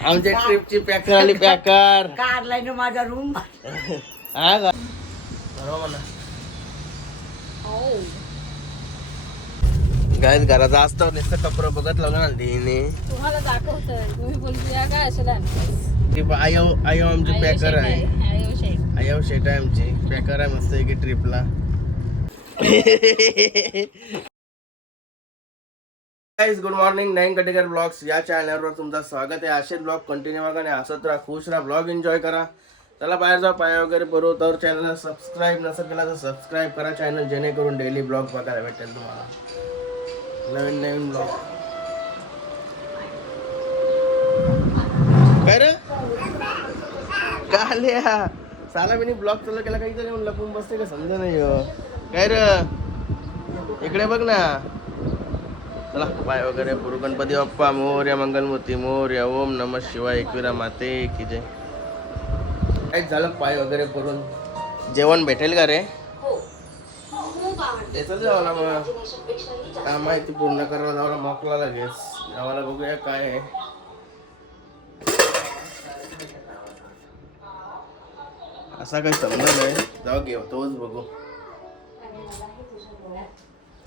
आमच्या ट्रिपची पॅकर आली पॅकर काढलाय ना माझा रूम हा का? बरोबर म्हणा गायच घराचा असतो नुसतं कपडे बघत लागलं ना तिने. तुम्हाला दाखवतोय. तुम्ही बोलतो या काय असेल ती ब- आयो आयो आमची पॅकर आहे. आयो शेट आहे आमची. पॅकर आहे मस्त की ट्रिपला गुड मॉर्निंग नाईन कटेकर ब्लॉग्स या चॅनलवर तुमचं स्वागत आहे. असेच ब्लॉग कंटिन्यू बघा आणि हसत राहा खुश राहा ब्लॉग एन्जॉय करा. चला बाहेर जा पाया वगैरे बरोबर तर चॅनलला सबस्क्राईब नसेल केला तर सबस्क्राईब करा चॅनल जेणेकरून डेली ब्लॉग बघायला भेटेल तुम्हाला. नवीन नवीन ब्लॉग काय रे? काल्या साला मी ब्लॉग चालू केला काहीतरी म्हणून लपून बसते का? समजा नाही हो. काय रे? इकडे बघ ना. चला पाय वगैरे. गुरु गणपती बाप्पा मोर्या मंगलमूर्ती मोर्या ओम नम शिवाय एकविरा माते की जय. काय झालं पाय वगैरे करून जेवण भेटेल का रे? जेवायला मग. काय माहिती पूर्ण करायला जावला मोकला लगेच. जेवायला बघूया काय आहे. असा काही समजा नाही. जाऊ घेऊ तोच बघू.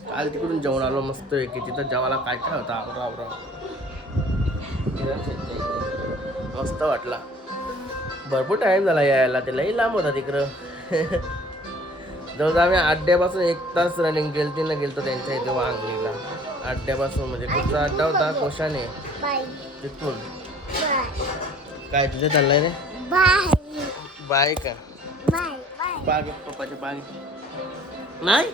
काल तिकडून जेवण आलो मस्त आहे की तिथं जेवायला काय काय होतं? आवरा आवरा. मस्त वाटला. भरपूर टाइम झाला यायला. ते लई लांब होता तिकडं. जवळजवळ आम्ही अड्ड्यापासून एक तास रनिंग केलती ना गेलतो त्यांच्या इथे वांगलीला अड्ड्यापासून म्हणजे कुठचा अड्डा होता कोशाने. तिथून. काय तुझं चाललंय रे? बाय का? बाग पप्पाच्या बाग. नाही.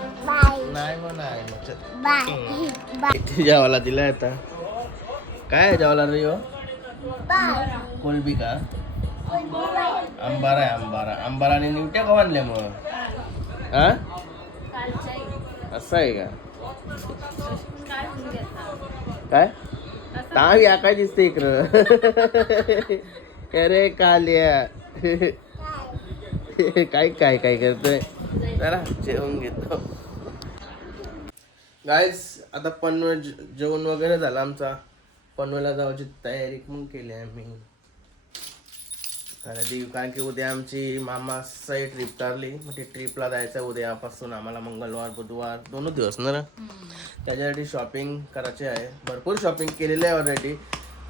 नाही नाही. किती जेवायला दिलाय आता. काय जेवायला रे हो कोलबी का? अंबारा आहे अंबारा अंबारा आणि निवट्या का आणल्या मग? हा? असं आहे का? काय? ताव या काय दिसते इकडं? अरे काल्या. काय काय काय करतोय? जरा जेवण घेतो. गायस आता पनवेल जे- जेवण वगैरे झालं आमचा. पनवेलला जायची तयारी पण केली आहे आम्ही? कारण की उद्या आमची मामा सही ट्रिप काढली. मग ती ट्रिपला जायचं उद्यापासून. आम्हाला मंगळवार बुधवार दोन दिवस ना रे? त्याच्यासाठी शॉपिंग करायची आहे. भरपूर शॉपिंग केलेली आहे ऑलरेडी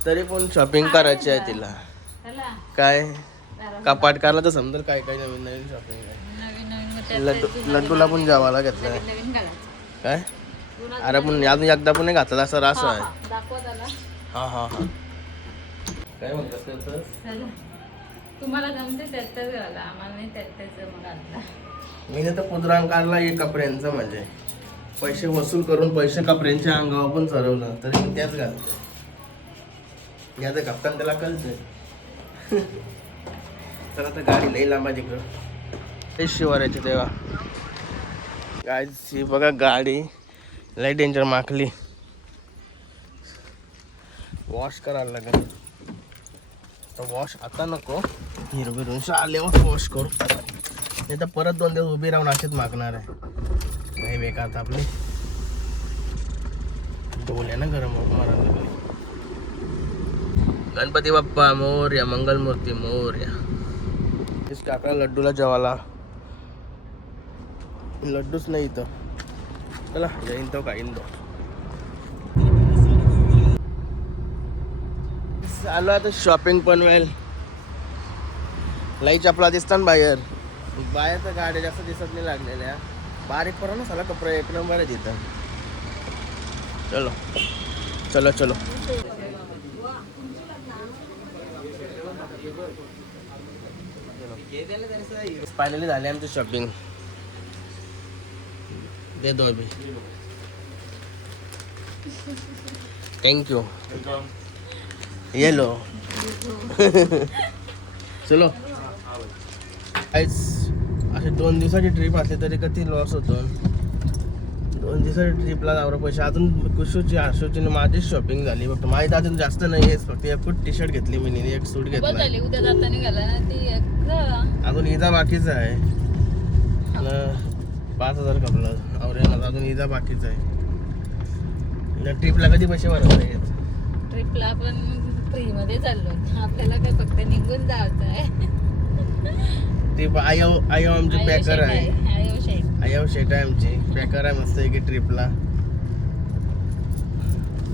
तरी पण शॉपिंग करायची आहे तिला. काय? कपाट काढला तर समजेल काय काय नवीन नवीन शॉपिंग आहे. लड्डू लड्डूला पण जावाला घालायचं काय? अरे पण अजून एकदा पण नाही घातला असं रास आहे. हा हा हा. काय म्हणतात. तुम्हाला जमते त्यातच घाला आम्हाला नाही त्यातच मी तर पुदरांग काढला एक कपड्यांचं म्हणजे. पैसे वसूल करून पैसे कपड्यांच्या अंगावर पण चढवलं तरी मी त्याच घालते. याचं कप्तान त्याला कळतंय. तर आता गाडी लई लांबा तिकडं. ते शिवारायची तेव्हा गायची बघा गाडी. Light danger माखली. वॉश करायला लागेल. तर वॉश आता नको. हिरवी आल्यावर वॉश करू. नाही तर परत दोन दिवस उभी राहून अशीच मागणार आहे. नाही बेकार आता आपली. डोल्या ना गरम मारायला लागली. गणपती बाप्पा मोर्या मंगलमूर्ती मोर्या. तेच लड्डूला जेवायला. लड्डूच नाही इथं. चला येईन तो का येईन तो आलो आता शॉपिंग पण पनवेल लई चपला दिसतात बाहेर. बाहेर तर गाड्या जास्त दिसत नाही लागलेल्या. बारीक पडा ना साला कपडे एक नंबर आहे तिथं. चलो. चलो चलो. फायनली झाली आमची शॉपिंग दे दो अभी। थँक्यू येलो चलो। काहीच असे दोन दिवसाची ट्रिप असली तरी किती लॉस होतो. दोन दिवसाची ट्रिपला जावं पैसे. अजून कुशूची आशूची माझीच शॉपिंग झाली. फक्त माझी अजून जास्त नाही आहे फक्त एक टी शर्ट घेतली मी. एक सूट घेतला. अजून इजा बाकीच आहे. आणि पाच हजार कपलं औऱ्याला अजून इजा बाकीच आहे. ट्रिपला कधी पैसे भरत नाही ट्रिप ट्रिपला आपण फ्री मध्ये चाललो. आपल्याला काय फक्त निघून जायचं आहे. ती आयो आयो आमची पॅकर आहे. आयो शेट. आहे आमची. पॅकर आहे मस्त की ट्रिपला.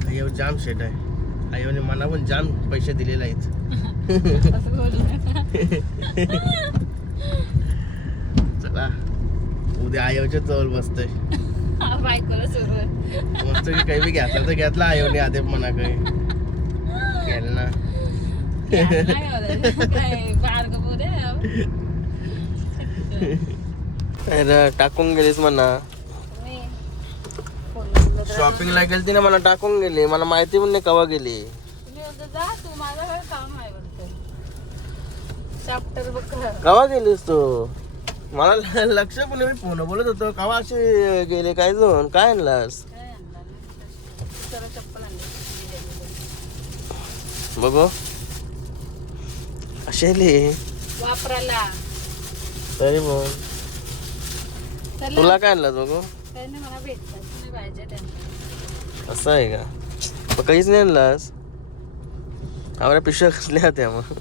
आयो जाम शेट आहे. आयोने मला पण जाम पैसे दिलेले आहेत. चला. उद्या आयोच्या बसतोय. बायकोला आहे. मस्त की काही बी घेतला तर घेतला आयोने आधे म्हणा काही. घ्यायला ना. अरे टाकून गेलीस म्हणा. तर- शॉपिंगला गेलती ना मला टाकून गेली. मला माहिती पण नाही कवा गेली. कवा गेलीस तू? मला लक्ष पण नाही, मी फोन बोलत होतो. कवा असे गेले काय जाऊन? काय आणलास? काय आणलं चप्पल आणली बघू. असेली वापरायला. तरी चला. तुला काय आणलास बघू? त्यांनी मला भेटतात तुम्ही पाहिजे त्यांना असं आहे का? मग काहीच नाही आणलास? आवऱ्या पिशव्या कसल्या होत्या मग?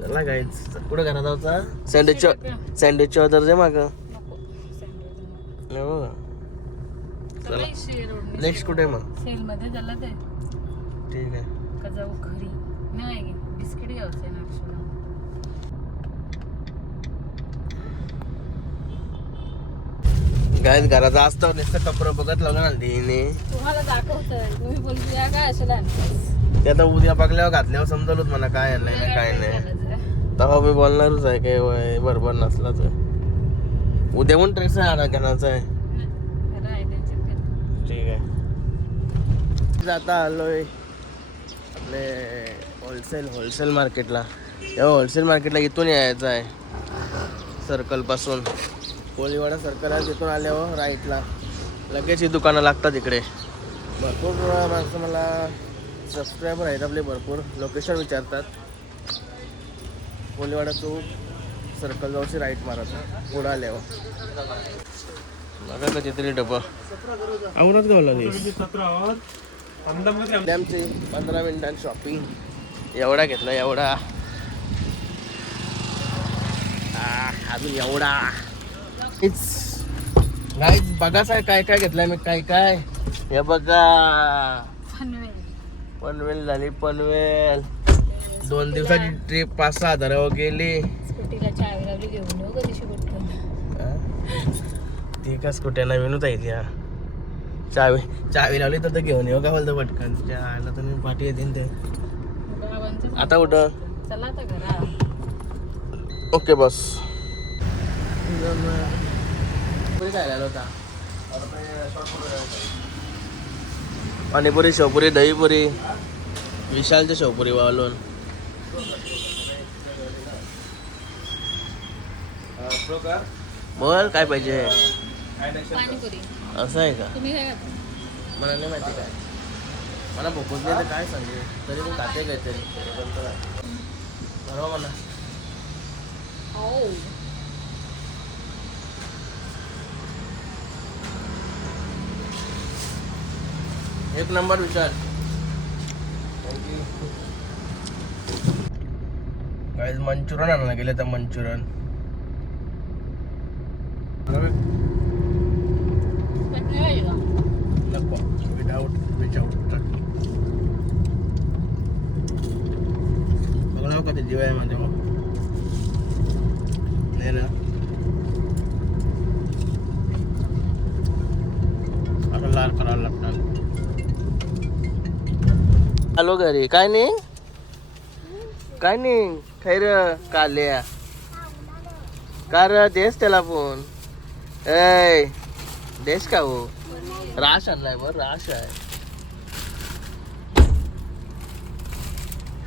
चला. गाईच कुठं घरात जाऊचा सँडविच सँडविच ऑर्डर दे माग. नेक्स्ट कुठे मग? सेल मध्ये झालं ते. ठीक आहे. का जाऊ घरी? नाही बिस्किट घ्यायचं आहे नागशेला गाईत घरात असतो नुसतं कपडं बघत लावलं ना तिने तुम्हाला दाखवतोय. तुम्ही बोलतो या काय असेल ते आता उद्या बघल्यावर घातल्यावर समजलच मला काय नाही ना काय नाही तवा मी बोलणारच आहे काय वय बरोबर नसलाच तर उद्या पण ट्रेस घेण्याचा आहे ठीक आहे. आता आलोय आपले होलसेल होलसेल मार्केटला या होलसेल मार्केटला इथून यायचं आहे सर्कलपासून कोळीवाडा सर्कल आहे तिथून आल्यावर राईटला हो, लगेच ही दुकानं लागतात इकडे. भरपूर माणसं मला सबस्क्रायबर आहेत आपले भरपूर. लोकेशन विचारतात. कोळीवाडा चौक सर्कल जवळची राईट मारायचा पुढं आल्यावर. बघा कधीतरी डबा. आवरात गावला आमची पंधरा मिनिटांची शॉपिंग एवढा घेतला एवढा. आ, अजून एवढा. गाईज बघा साय काय काय घेतलंय मी काय काय? हे बघा. पनवेल झाली पनवेल. दोन दिवसाची ट्रिप पाच सहा हजारावर गेली. स्कूटीला चावी लावली घेऊन येऊ कधी पटकन हा? ती का स्कुट्या नवीन होता इथे हा. चावी चावी लावली तर ते घेऊन येऊ का बोलतो पटकन? त्या आला तर मी पाठी येते ते. आता कुठं? चला आता घरा. ओके बस. पाणीपुरी शेवपुरी दहीपुरी. विशालच्या शेवपुरी वाळून बोल काय पाहिजे? असं आहे का? काय मला नाही माहिती काय. मला भोकत नाही तर काय सांगू? तरी मी खाते काहीतरी. बरोबर म्हणा हो. एक नंबर विचार. काय मंचुरन आणायला गेले तर मंचुरन चटणी पाहिजे का नको विदाऊट विदाऊट चटणी बघा का ते जीव आहे माझ्या मग नाही ना आता लाल करायला लागतात आलो घरी काय नाही काय नाही खैर काल्या. कार देस त्याला फोन ऐ देश का हो? राश आणलाय बर राश आहे.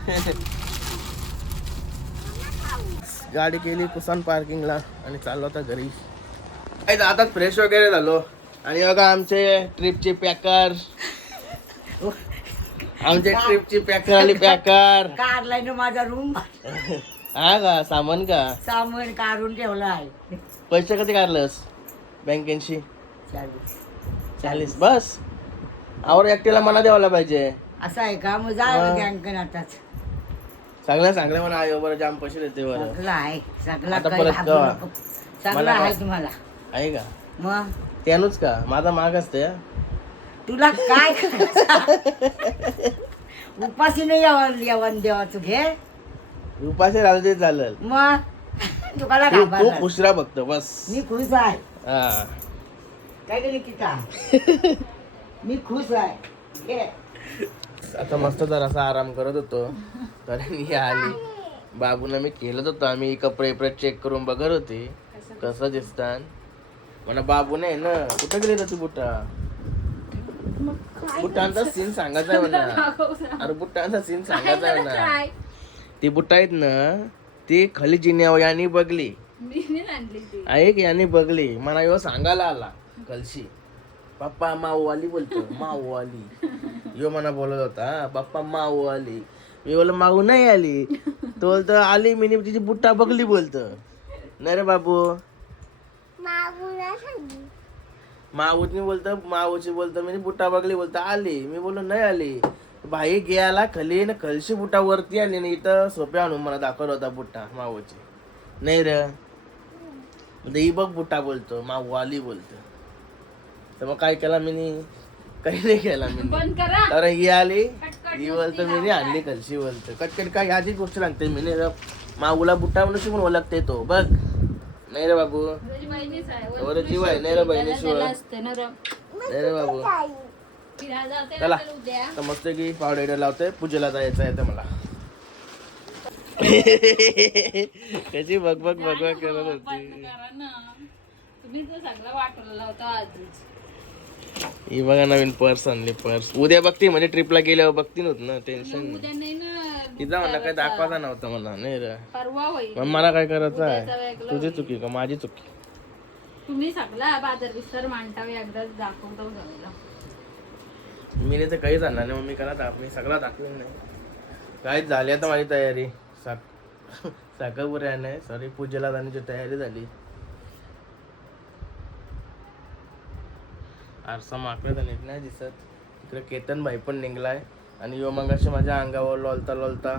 गाडी केली कुसान पार्किंगला आणि चाललो होता घरी. काय आताच फ्रेश वगैरे झालो. आणि बघा आमचे ट्रिपचे पॅकर आमचे ट्रिपची पॅकर आणि पॅकर काढलाय ना माझा रूम हा का? सामान का? सामान काढून ठेवला आहे. पैसे कधी काढलंस बँकेशी चालेल चाळीस. बस. आवर एकट्याला मना द्यावाला पाहिजे. असं आहे का? मग जा. गँकन आताच. सगळ्या सांगल्या म्हणा. आयो बरं जाम पैसे देते बरं. सगळं आहे. सगळं आता काही परत घाबरू कवा? नको. सगळं मला आहे का? तुम्हाला. आहे का? मग? त्यानूच का? माझा माग असते हा. तुला काय करायचं? उपाशी नाही यावं यावं देवाचं घे. उपाशी राहिलं ते चालेल. मग? तुला तू तू घाबरणार. उशिरा बघतो बस. मी खुश आहे. हा. काय केली किता मी खुश आहे. घे. आता मस्त जरासा आराम करत होतो. तर ही आली. बाबूला मी केलं होतं. आम्ही कपडे बिपडे चेक करून बघत होते. कसं दिसतात म्हणा बाबू नाही ना कुठं गेली होती बुटा? बुटांचा सीन सांगायचा आहे म्हणा. अरे बुटांचा सीन सांगायचा आहे म्हणा. ती बुटा आहेत ना ती खाली जिन्यावर यानी बघली. ऐक याने बघली. मला यो सांगायला आला कलशी. पप्पा माऊ आली बोलतो. माऊ आली यो मला बोलत होता पप्पा माऊ आली मी बोल माऊ नाही आली. तो बोलतो आली मी तिची बुट्टा बघली बोलतो. नाही रे बाबू. माऊची बोलतो माऊची बोलतो मी बुट्टा बघली बोलतो आली. मी बोललो नाही आली. भाई गेला खाली ना कलशी बुट्टा वरती आली ना इथं सोप्या आणून मला दाखवला होता बुट्टा माऊची नाही रे. म्हणजे ही बघ बुट्टा बोलतो माऊ आली बोलतो. तर मग काय केला मी काही नाही केला मी तर ही आली. ही बोलतो मी आणली कलशी बोलतो. कटकट काय ह्याची गोष्ट लागते मी. माऊला बुट्टा म्हणून शिकून ओळखते तो बघ. नाही रे बाबू. बरं जीव आहे नाही रे बहिणीशिवाय. नाही रे बाबू. चला. मस्त की पावडर लावते. पूजेला जायचं आहे मला. कशी बघ बघ बघ बघ करत होती. ही बघा नवीन पर्स आणली पर्स. उद्या बघते म्हणजे ट्रिपला गेल्यावर बघती नव्हत ना टेन्शन उद्या नाही ना. तिचा म्हणा काय दाखवायचा नव्हता मला नाही रे. परवा होईल मग मला काय करायचं उद्याचा आहे? वेगळं तुझी चुकी का? माझी चुकी. तुम्ही सगळा बाजार विस्तार मांडावे एकदाच दाखवतो सगळं. मी नाही तर काहीच आणणार नाही. मग मी करा दाख मी सगळा दाखवेन नाही. काहीच झाली आता माझी तयारी. साक साखरपुऱ्या नाही सॉरी पूजेला जाण्याची तयारी झाली. आरसा माकडे तर नीट नाही दिसत. तिकडे केतन भाई पण निघलाय. आणि यो मगाशी माझ्या अंगावर लोलता लोलता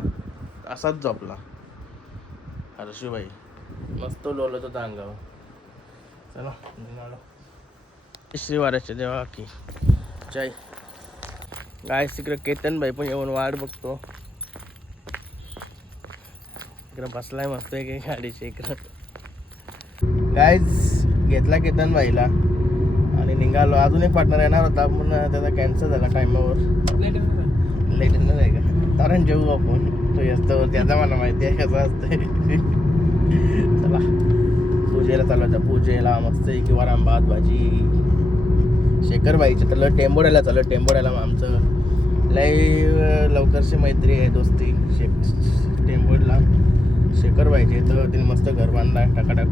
असाच झोपला. हर्षूभाई मस्त लोलत होता अंगावर. चला निघालो श्रीवाराच्या देवा की. जय. गाय तिकडे केतन भाई पण येऊन वाट बघतो. इकडे बसलाय मस्त एक गाडीच्या इकडं. गायज घेतला केतन भाईला. आणि निघालो. अजून एक पार्टनर येणार होता पण त्याचा कॅन्सल झाला टायमावर लेट येणार का? कारण जेऊ आपण. तो असतो त्याचा मला माहिती आहे कसं असतंय. चला. पूजेला चालू पूजेला मस्त की वराम भात भाजी. शेखर भाईचे तर टेंबोड्याला चालू टेंबोड्याला मग आमचं लई अं, लवकरची मैत्री आहे दोस्ती. शे टेंबोडला शेखर भाईचे तर तिने मस्त घर बांधला टकाटक.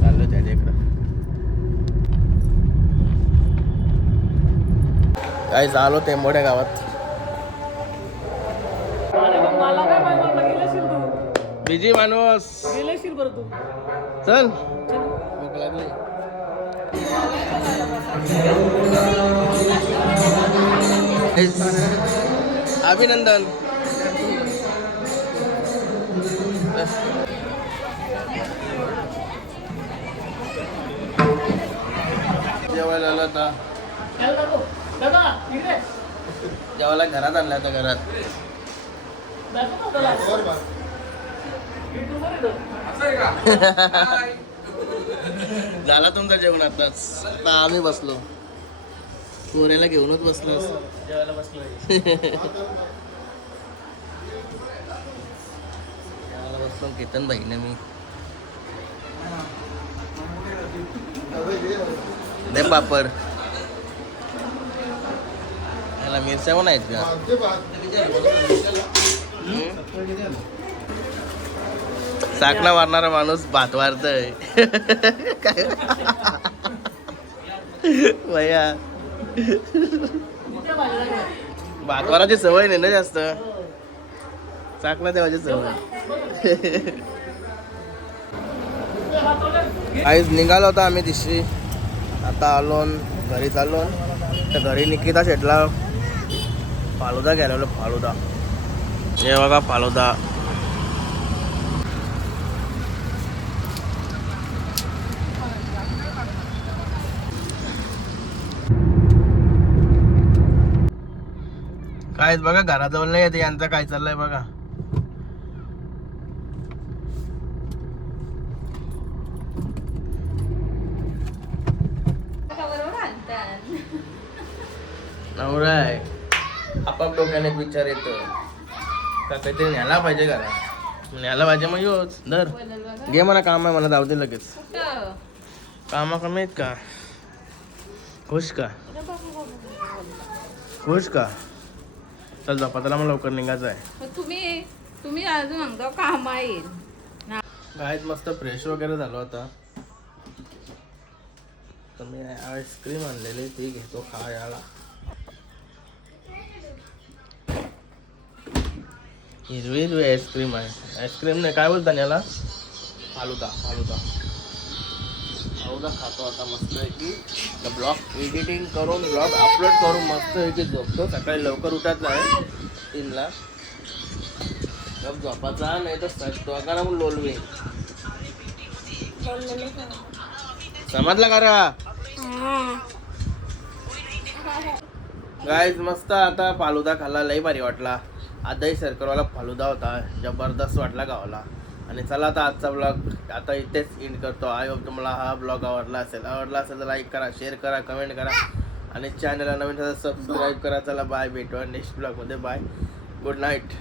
चाललं त्याच्या इकडं. काय झालो टेंबोड्या गावात? बिजी माणूस. चल. भूक लागली अभिनंदन. जेवायला आलं आता. जेवायला घरात आणलं आता घरात. झाला तुमचा जेवण आताच. आता आम्ही बसलो. पोऱ्याला घेऊनच बसलो. जेवायला बसलो जेवायला बसलो. केतन भाईने मी. दे पापड. याला मिरच्या पण आहेत का? हम्म? मारणारा माणूस भात वारतय काय भैया भातवाराची सवय नाही ना जास्त. चाकणा देवाची सवय. आईच निघालो होतो आम्ही तिशी. आता आलो घरी चाललो तर घरी निकिता शेटला फालुदा घ्यायला फालुदा. हे बघा फालुदा. आहेत बघा घराजवळ नाही येते यांचं काय चाललंय बघा. बरोबर नवरा आहे. आपाप डोक्याने एक विचार येतो. का काहीतरी न्यायला पाहिजे घरा न्यायला पाहिजे मग योच धर. घे मला काम आहे मला जाऊ दे लगेच. कुठं कामा कमी आहेत का? खुश का? खुश का? चल झपाताला मला लवकर निघायचं आहे. मग तुम्ही तुम्ही अजून सांगता काम येईल गायत मस्त फ्रेश वगैरे झालो आता. तर मी आईस्क्रीम आणलेली ती घेतो खायला. हिरवी हिरवी आईस्क्रीम आहे. आईस्क्रीम नाही काय बोलता याला? फालुदा फालुदा. फालुदा खातो आता मस्त की ब्लॉग एडिटिंग करून ब्लॉग अपलोड करून मस्त की झोपतो. सकाळी लवकर उठायचं आहे तीनला. गप झोपाचा नाही तर दोघांना मग लोलवे. समजला का रा? गाईज मस्त आता फालुदा खाल्ला. लई भारी वाटला. आताही सरकारवाला फालुदा होता. जबरदस्त वाटला गावाला. आणि चला आता आजचा ब्लॉग आता इथेच एंड करतो. आय होप तुम्हाला हा ब्लॉग आवडला असेल. आवडला असेल तर लाईक करा शेअर करा कमेंट करा. आणि चॅनलला नवीन सबस्क्राईब करा. चला बाय भेटू नेक्स्ट ब्लॉगमध्ये बाय गुड नाईट